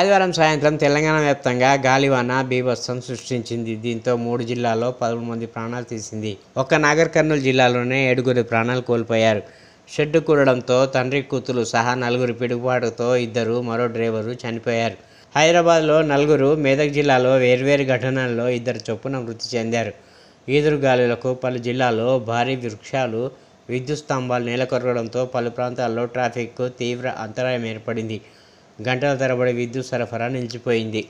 ఆదివారం సాయంత్రం తెలంగాణ వ్యాప్తంగా గాలివాన బీభత్సం సృష్టించింది. దీంతో 3 జిల్లాల్లో 13 మంది ప్రాణాలు తీసింది. ఒక్క నాగర్ కర్నూలు జిల్లాలోనే 7 ప్రాణాలు కోల్పోయారు. షెడ్డు కూలడంతో తండ్రి కూతురు సహా 4 పిడుగుపాటుతో 2, మరో డ్రైవరు చనిపోయారు. హైదరాబాద్లో 4, మెదక్ జిల్లాలో వేర్వేరు ఘటనల్లో 2 చొప్పున మృతి చెందారు. ఈదురుగాలులకు పలు జిల్లాల్లో భారీ వృక్షాలు, విద్యుత్ స్తంభాలు నేలకొరగడంతో పలు ప్రాంతాల్లో ట్రాఫిక్కు తీవ్ర అంతరాయం ఏర్పడింది. గంటల తరబడి విద్యుత్ సరఫరా నిలిచిపోయింది.